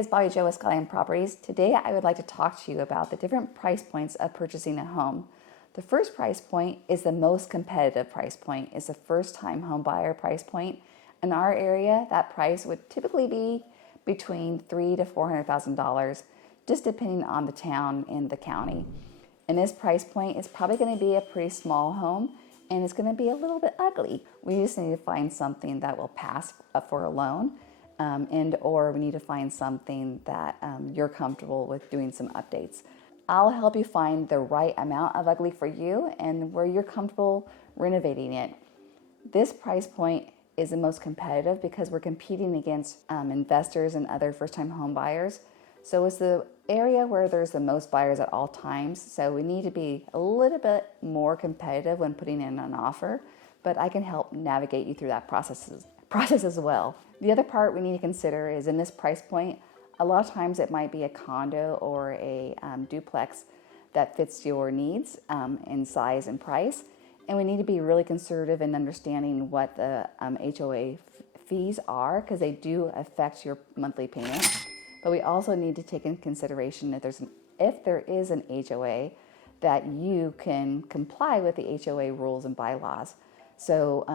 is Bobbie Jo with Skyline Properties. Today I would like to talk to you about the different price points of purchasing a home. The first price point is the most competitive price point. It's the first time home buyer price point. In our area, that price would typically be between $300,000 to $400,000, just depending on the town and the county. And this price point is probably going to be a pretty small home, and it's going to be a little bit ugly. We just need to find something that will pass for a loan, or we need to find something that you're comfortable with doing some updates. I'll help you find the right amount of ugly for you and where you're comfortable renovating it. This price point is the most competitive because we're competing against investors and other first-time home buyers. So it's the area where there's the most buyers at all times. So we need to be a little bit more competitive when putting in an offer, but I can help navigate you through that process as well. The other part we need to consider is in this price point, a lot of times it might be a condo or a duplex that fits your needs in size and price. And we need to be really conservative in understanding what the HOA fees are, because they do affect your monthly payment. But we also need to take into consideration that if there is an HOA, that you can comply with the HOA rules and bylaws. So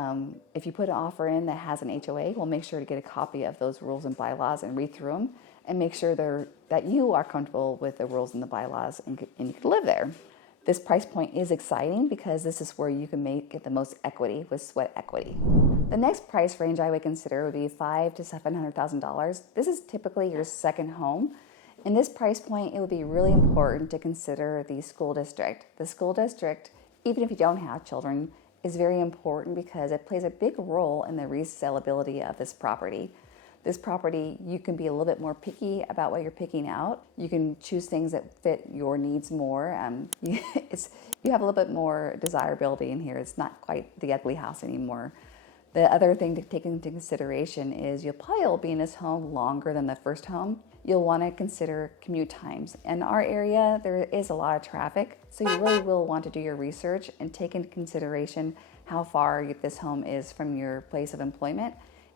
if you put an offer in that has an HOA, we'll make sure to get a copy of those rules and bylaws and read through them and make sure that you are comfortable with the rules and the bylaws and you can live there. This price point is exciting because this is where you can get the most equity with sweat equity. The next price range I would consider would be $500,000 to $700,000. This is typically your second home. In this price point, it would be really important to consider the school district. The school district, even if you don't have children, is very important because it plays a big role in the resellability of this property. This property, you can be a little bit more picky about what you're picking out. You can choose things that fit your needs more. You have a little bit more desirability in here. It's not quite the ugly house anymore. The other thing to take into consideration is you'll probably will be in this home longer than the first home. You'll want to consider commute times. In our area, there is a lot of traffic, so you really will want to do your research and take into consideration how far this home is from your place of employment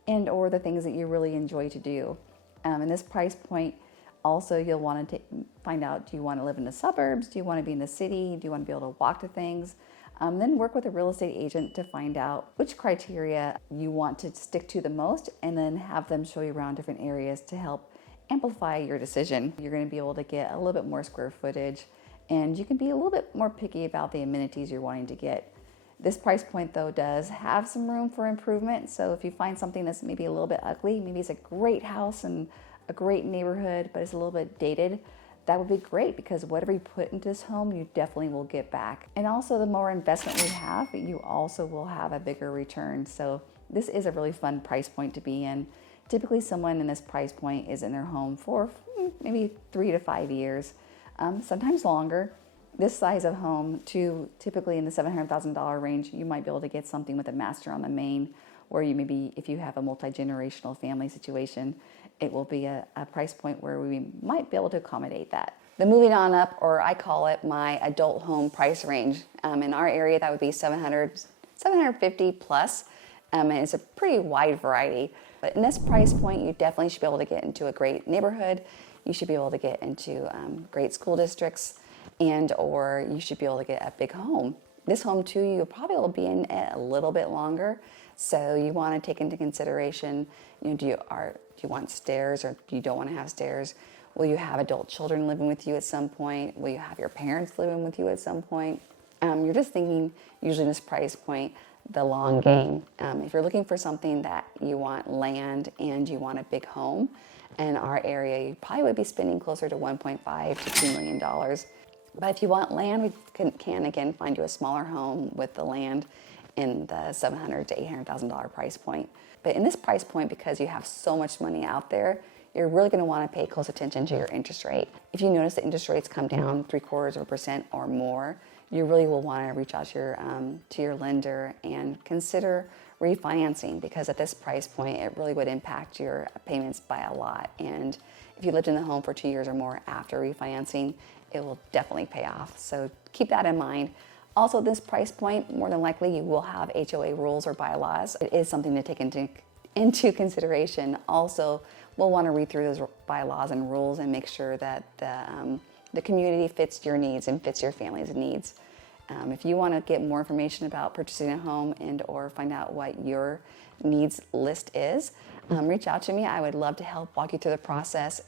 and or the things that you really enjoy to do. In this price point, also you'll want to find out, do you want to live in the suburbs? Do you want to be in the city? Do you want to be able to walk to things? Then work with a real estate agent to find out which criteria you want to stick to the most, and then have them show you around different areas to help amplify your decision. You're going to be able to get a little bit more square footage, and you can be a little bit more picky about the amenities you're wanting to get. This price point, though, does have some room for improvement. So if you find something that's maybe a little bit ugly, maybe it's a great house and a great neighborhood, but it's a little bit dated, that would be great because whatever you put into this home, you definitely will get back. And also the more investment we have, you also will have a bigger return. So this is a really fun price point to be in. Typically someone in this price point is in their home for maybe 3 to 5 years, sometimes longer. This size of home, typically in the $700,000 range, you might be able to get something with a master on the main, or you maybe, if you have a multi-generational family situation, it will be a price point where we might be able to accommodate that. The moving on up, or I call it my adult home price range. In our area, that would be 750 plus, and it's a pretty wide variety. But in this price point, you definitely should be able to get into a great neighborhood. You should be able to get into great school districts, and or you should be able to get a big home. This home too, you probably will be in it a little bit longer, so you want to take into consideration, do you want stairs or you don't want to have stairs? Will you have adult children living with you at some point? Will you have your parents living with you at some point? You're just thinking, usually in this price point, the long game. If you're looking for something that you want land and you want a big home, in our area, you probably would be spending closer to $1.5 to $2 million. But if you want land, we can again find you a smaller home with the land in the $700,000 to $800,000 price point. But in this price point, because you have so much money out there, you're really going to want to pay close attention to your interest rate. If you notice the interest rates come down 0.75% or more, you really will want to reach out to your lender and consider refinancing, because at this price point, it really would impact your payments by a lot. And if you lived in the home for 2 years or more after refinancing, it will definitely pay off. So keep that in mind. Also, this price point, more than likely, you will have HOA rules or bylaws. It is something to take into consideration. Also, we'll want to read through those bylaws and rules and make sure that the community fits your needs and fits your family's needs. If you want to get more information about purchasing a home and or find out what your needs list is, reach out to me. I would love to help walk you through the process.